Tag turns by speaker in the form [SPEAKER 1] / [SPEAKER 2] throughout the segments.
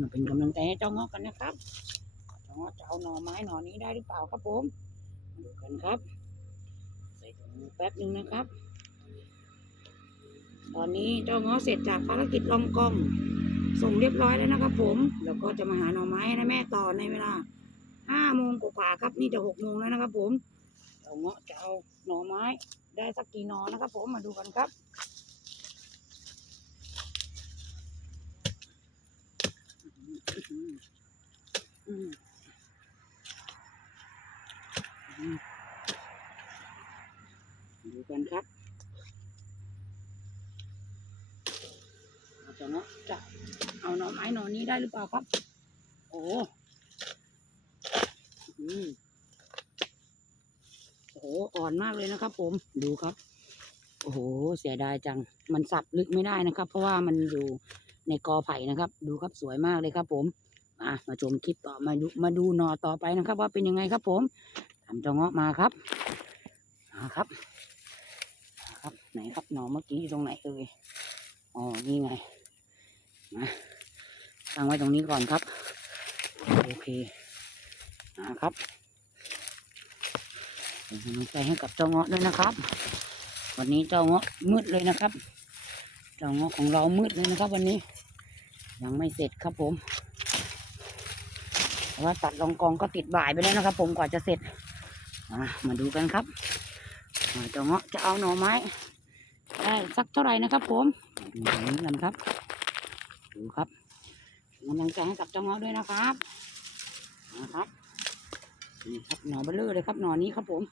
[SPEAKER 1] มาเป็นกำลังใจให้เจ้าเงาะกันนะครับเจ้าเงาะจะเอาหน่อไม้หน่อนี้ได้หรือเปล่าครับผมมาดูกันครับ ใส่ถุงมือแป๊บหนึ่งนะครับ ตอนนี้เจ้าเงาะเสร็จจากภารกิจลองกองส่งเรียบร้อยแล้วนะครับ ผม แล้วก็จะมาหาหน่อไม้ให้แม่ต่อในเวลาห้าโมงกว่าๆครับ นี่จะหกโมงแล้วนะครับ ผมเจ้าเงาะจะเอาหน่อไม้ได้สักกี่หน่อนะครับ ผมมาดูกันครับ อืมอืม ดูกันครับเราจะเนาะจะเอาหน่อไม้หน่อนี้ได้หรือเปล่าครับ โอ้อืมโอ้โหอ่อนมากเลยนะครับ ผมดูครับ โอ้โห เสียดายจัง มันสับลึกไม่ได้นะครับ เพราะว่ามันอยู่ ในกอไผ่นะครับ ดูครับสวยมากเลยครับ ผมอะมาชมคลิปต่อมาดูมาดูหนอต่อไปนะครับ ว่าเป็นยังไงครับ ผมทำจงเงาะมาครับมาครับมาครับ ไหนครับหนอเมื่อกี้อยู่ตรงไหนเอ่ยอ๋อนี่ไงมาตั้งไว้ตรงนี้ก่อนครับ โอเคนะครับเป็นกำลังใจให้กับเจ้าเงาะด้วยนะครับ วันนี้เจ้าเงาะมืดเลยนะครับ เจ้าเงาะของเรามืดเลยนะครับ วันนี้ ยังไม่เสร็จครับผมแต่ว่าตัดรองกองก็ติดบ่ายไปแล้วนะครับ ผมกว่าจะเสร็จมามาดูกันครับว่าเจ้าเงาะจะเอาหน่อไม้ได้สักเท่าไหร่นะครับ ผมดูตรงนี้กันครับ ดูครับกำลังใจให้กับเจ้าเงาะด้วยนะครับนะครับนี่ครับหน่อเบลเลอร์เลยครับหน่อนี้ครับผม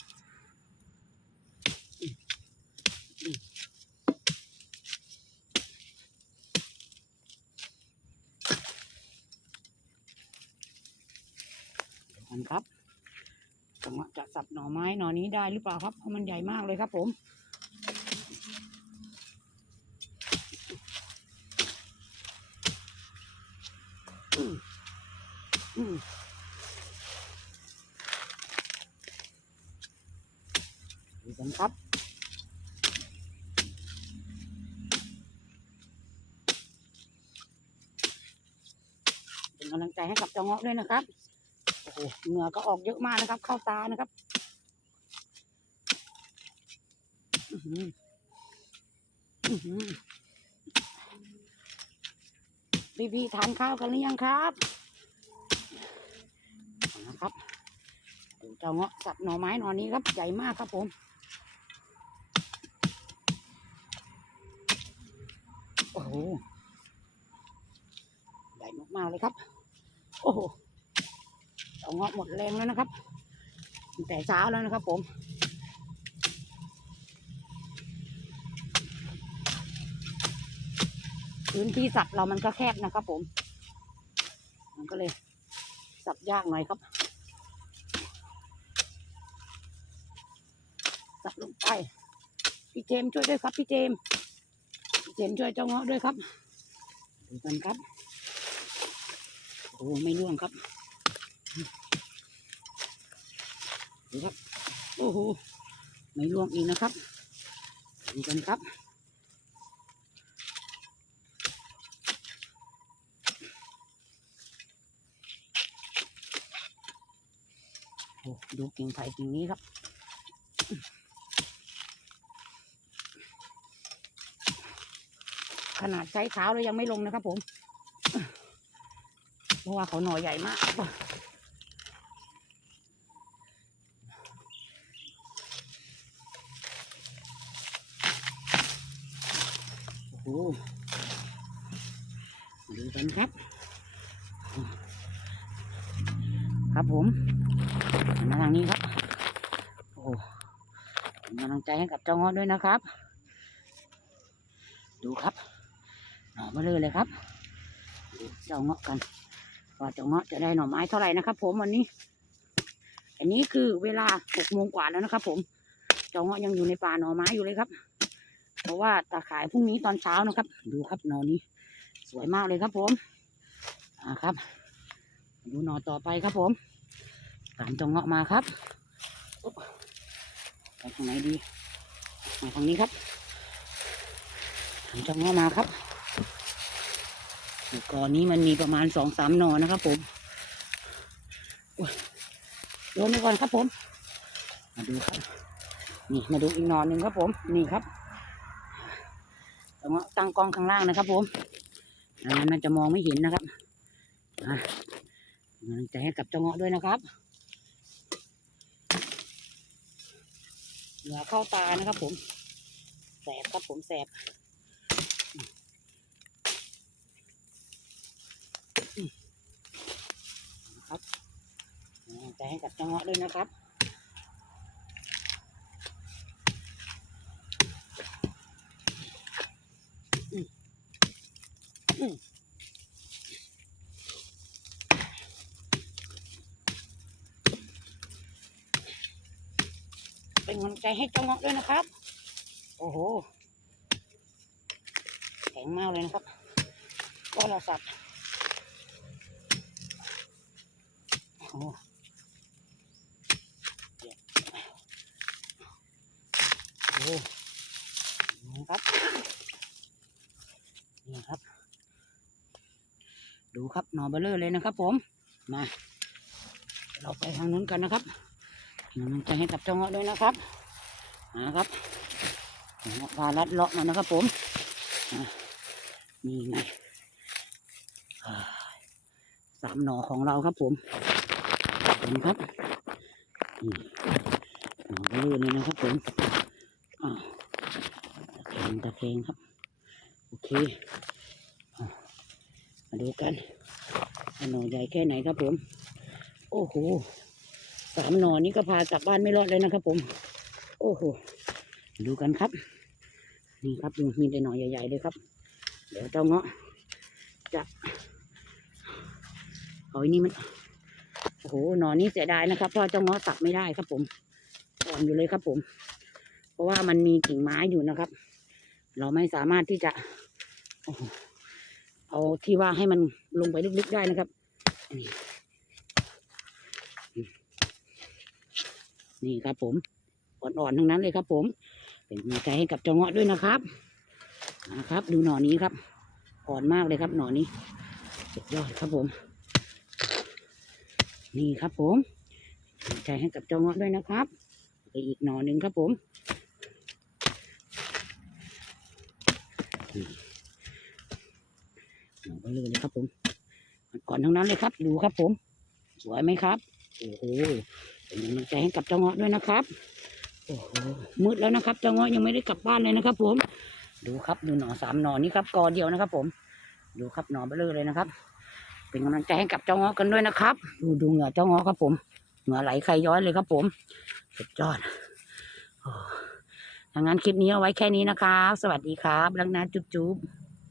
[SPEAKER 1] กันครับเจ้าเงจะสับหน่อไม้หน่อนี้ได้หรือเปล่าครับเพราะมันใหญ่มากเลยครับ ผมอืมอืมดูกันครับเป็นกำลังใจให้กับเจ้าเงาะด้วยนะครับ โอ้เหงื่อก็ออกเยอะมากนะครับ เข้าตานะครับอื้อหืออื้อหือพี่ๆทานข้าวกันหรือยังครับนะครับเจ้าเงาะสับหน่อไม้หน่อนี้ครับใหญ่มากครับผมโอ้โหใหญ่มากๆเลยครับ โอ้โห เอาเงาะหมดแรงแล้วนะครับแต่เช้าแล้วนะครับผมพื้นที่สับเรามันก็แคบนะครับผม มันก็เลย สับยากหน่อยครับ สับลงไป พี่เจมช่วยด้วยครับพี่เจมพี่เจมช่วยเจ้าเงาะด้วยครับดูกันครับ โอ้ไม่ร่วงครับ ครับโอ้โหไม่ร่วงอีกนะครับดูกันครับโอ้ดูกิ่งไผ่กิ่งนี้ครับขนาดใช้เท้าแล้วยังไม่ลงนะครับผม เพราะว่าเขาหน่อใหญ่มาก โอ้าดูกันครับ ครับผม มาทางนี้ครับ โอ้โหกำลังใจให้กับเจ้าเงาะด้วยนะครับ ดูครับหน่อมาเลยเลยครับเจ้าเงาะกันว่าเจ้าเงาะจะได้หน่อไม้เท่าไหร่นะครับ ผมวันนี้ อันนี้คือเวลาหกโมงกว่าแล้วนะครับ ผม เจ้าเงาะยังอยู่ในป่าหน่อไม้อยู่เลยครับ เพราะว่าตาขายพรุ่งนี้ตอนเช้านะครับ ดูครับนอนี้ สวยมากเลยครับผมอ่าครับ ดูหนอต่อไปครับผมตามจ้าเงาะมาครับไปทางไหนดีมาทางนี้ครับตามจ้าเงาะมาครับก่อนนี้มันมีประมาณสองสามหนอนะครับผมโอ้ยนไปก่อนครับผม มาดูครับ นี่มาดูอีกหน่อหนึ่งครับผม นี่ครับ ต้องตั้งกล้องข้างล่างนะครับ ผมอันนั้นมันจะมองไม่เห็นนะครับอะกำลังใจให้กับเจ้าเงาะด้วยนะครับเหนือเข้าตานะครับ ผมแสบครับผมแสบนะครับกำลังใจให้กับเจ้าเงาะด้วยนะครับ เป็นกำลังใจให้เจ้าเงาะด้วยนะครับ โอ้โหแข็งมากเลยนะครับก็เราสับโอ้โหโหนี่ครับนี่ครับ ดูครับหนอเบลเลอร์เลยนะครับผมมาเราไปทางนู้นกันนะครับกำลังใจให้กับเจ้าเงาะด้วยนะครับนะครับเงาะพาลัดเลาะมานะครับผมนี่ไงสามหน่อของเราครับผมเห็นครับหน่อเบลเลอร์เลยนะครับผมตะเคงตะเคงครับโอเค มาดูกันหน่อใหญ่แค่ไหนครับผม โอ้โหสามหน่อนี้ก็พากลับบ้านไม่รอดเลยนะครับผม โอ้โหดูกันครับ นี่ครับดูมีแต่หน่อใหญ่ๆเลยครับ เดี๋ยวเจ้าเงาะจะเอาอันนี้มันโอ้โหหน่อนี้เสียดายนะครับเพราะเจ้าเงาะตัดไม่ได้ครับผมอ่อนอยู่เลยครับผม เพราะว่ามันมีกิ่งไม้อยู่นะครับ เราไม่สามารถที่จะโอ้โห เอาที่ว่าให้มันลงไปลึกๆได้นะครับนี่นี่ครับผมอ่อนๆทั้งนั้นเลยครับ ผม เป็นกำลังใจให้กับเจ้าเงาะด้วยนะครับนะครับ ดูหน่อนี้ครับอ่อนมากเลยครับ หน่อนี้สุดยอดครับผม นี่ครับผมกำลังใจให้กับเจ้าเงาะด้วยนะครับไปอีกหน่อหนึ่งครับผมนี่ ไปเลยเลยครับผมอ่อนทั้งนั้นเลยครับ ดูครับผม สวยไหมครับ โอ้โหเป็นกำลังใจให้กับเจ้าเงาะด้วยนะครับ โอ้โห มืดแล้วนะครับเจ้าเงาะยังไม่ได้กลับบ้านเลยนะครับ ผม ดูครับ ดูหน่อสามหน่อนี้ครับกอเดียวนะครับ ผม ดูครับหน่อเลอเลยนะครับ เป็นกำลังใจให้กับเจ้าเงาะกันด้วยนะครับ ดูดูเหงื่อเจ้าเงาะครับผม เหงื่อไหลใครย้อยเลยครับ ผม สุดยอดโอ้ถ้างั้นคลิปนี้เอาไว้แค่นี้นะครับ สวัสดีครับลังนาจุ๊บจุ๊บ